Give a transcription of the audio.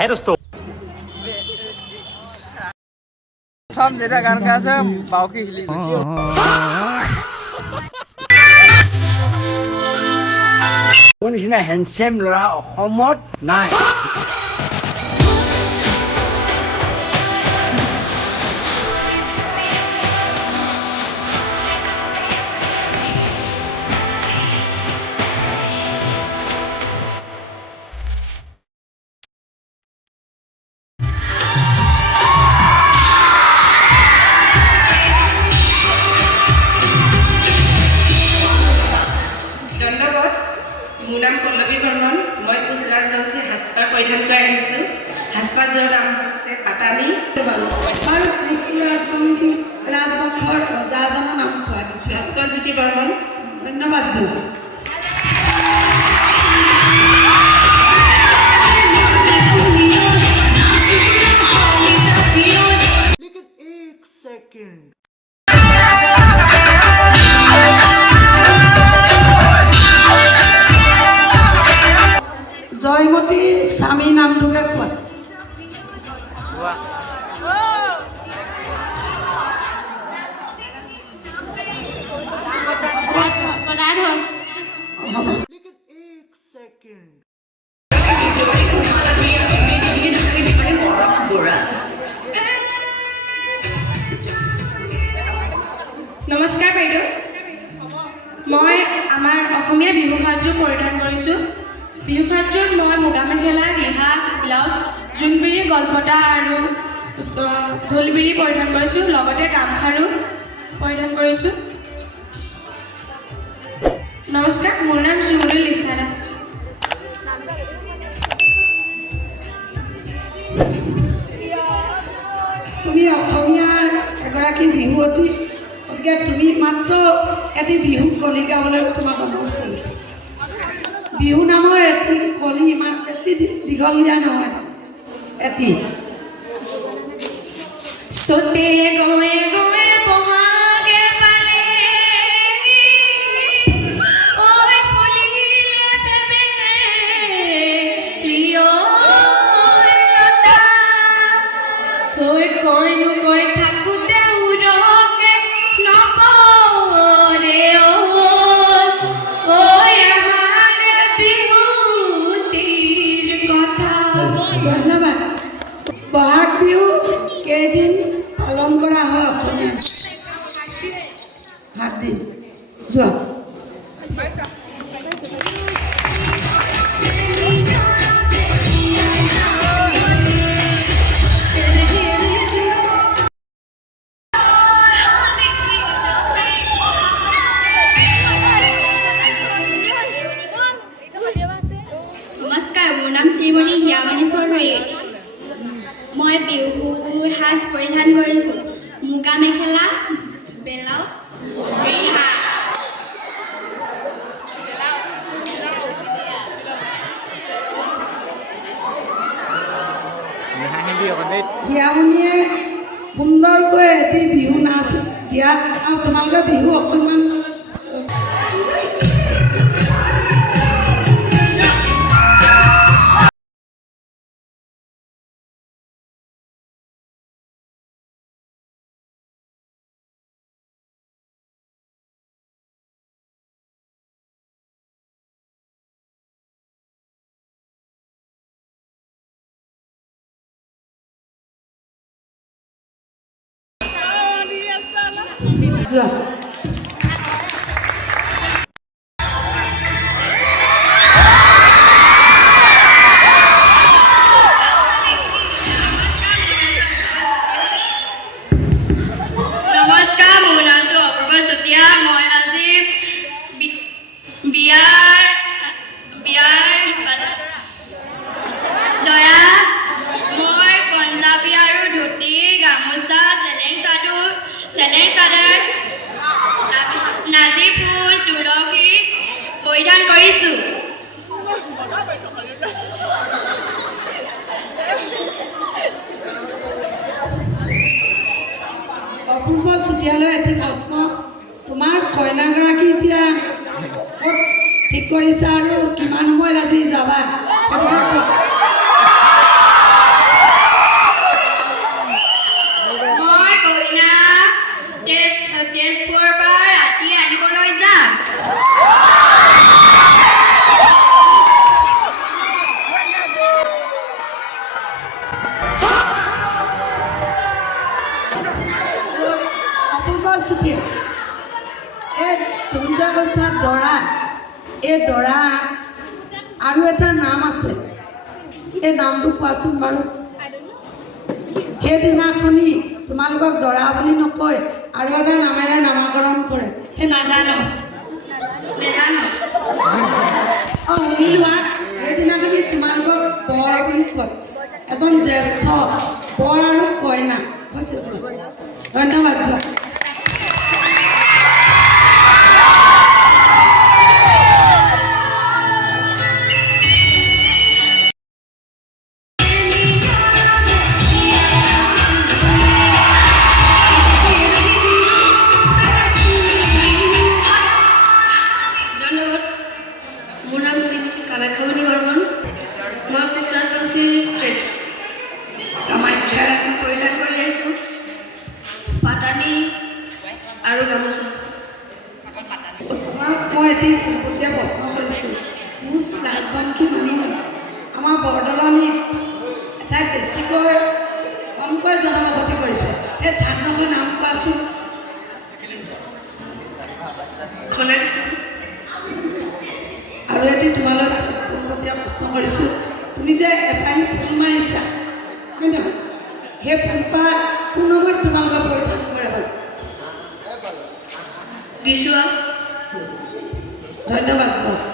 head of store. প্রথম যেটা গান গাইছে বাউকি হিলি গৈছে কোন নিচিনা হেণ্ডচাম ল'ৰা অসমত নাই মোৰ নাম পল্লৱী বৰ্মন মই কোচৰাজ বংশী সাজপাৰ পৰিধান কৰি আহিছোঁ সাজপাৰযোৰ নাম হৈছে পাটালী আৰু কৃষ্ণ ৰাজবংশৰ ৰজাজনৰ নাম কোৱা ভাস্কৰ জ্যোতি বৰ্মন ধন্যবাদ জি জয়মতীৰ স্বামী নামটোকে কোৱা নমস্কাৰ বাইদেউ মই আমাৰ অসমীয়া বিহু সাজযোৰ পৰিধান কৰিছোঁ বিহু সাজযোৰ মই মুগা মেখেলা ৰিহা ব্লাউজ জোনবিৰি গলপতা আৰু ঢোলবিৰি পৰিধান কৰিছোঁ লগতে গামখাৰু পৰিধান কৰিছোঁ নমস্কাৰ মোৰ নাম শিৱলী লিচা দাস তুমি অসমীয়াৰ এগৰাকী বিহুৱতী গতিকে তুমি মাত্ৰ এটি বিহু কলি গাবলৈ তোমাক অনুৰোধ কৰিছোঁ বিহু নামৰ এটি কলি ইমান বেছি দীঘলীয়া নহয় এটি সতে গয়ে গয়ে বহাগে পালে ওই ফুলিলে দেবে প্রিয় লতা ওই কইনু কই থাকুতে উড়কে নপরে ওই আমার বিহুতির কথা ধন্যবাদ বহাগ বিহু কেইদিন পালন কৰা হয় অসমীয়া 7 দিন যোৱা নমস্কাৰ মোৰ নাম শ্ৰীমতী হিয়ামণি চৌধুৰী মই বিহুৰ সাজ পৰিধান কৰিছোঁ মুগা মেখেলা ব্লাউজ ৰিহা হিয়ামণিয়ে সুন্দৰকৈ এটি বিহু নাচ দিয়া আৰু তোমালোকে বিহু অকণমান যোৱা নমস্কাৰ মোৰ নামটো অপূৰ্ব চতিয়া মই আজি বিয়াৰ দয়া মই পঞ্জাবী আৰু ধুতি গামোচা চেলেং চাদৰ তাৰপিছত নাজি ফুল তুলসী পৰিধান কৰিছোঁ অপূৰ্ব চুতীয়ালৈ এটি প্ৰশ্ন তোমাৰ কইনাগৰাকী এতিয়া ক'ত ঠিক কৰিছা আৰু কিমান সময়ত আজি যাবা সেইটো কোৱা চুতীয়া এই তুমি যে কৈছা দৰা এই দৰা আৰু এটা নাম আছে এই নামটো কোৱাচোন বাৰু সেইদিনাখনি তোমালোকক দৰা বুলি নকয় আৰু এটা নামেৰে নামাকৰণ কৰে সেই নাজানো অঁ শুনি লোৱা সেইদিনাখনি তোমালোকক বৰ বুলি কয় এজন জ্যেষ্ঠ বৰ আৰু কইনা হৈছে ধন্যবাদ যোৱা ধন্যবাদ মোৰ নাম শ্ৰীমতী কামাখ্যামণি বৰ্মন মই কৃষ্ণ ট্ৰেড কামাখ্যা পৰিধান কৰি আছোঁ পাতানি আৰু গামোচা মই এটি পোনপটীয়া প্ৰশ্ন কৰিছোঁ কোচ ৰাজবংশী মানুহ আমাৰ বৰদলনিত এটা বেছিকৈ কমকৈ জনবসতি কৰিছে সেই ধানডোখৰ নাম কোৱাচোন খনাকৃষ্ণ আৰু এটি তোমালৈ পোনপটীয়া প্ৰশ্ন কৰিছোঁ তুমি যে এপাহি ফুল মাৰিছা হয় নহয় সেই ফুলপাহ কোন সময়ত তোমালোকে পৰিধান কৰে বাৰু দিছোৱা ধন্যবাদ যোৱা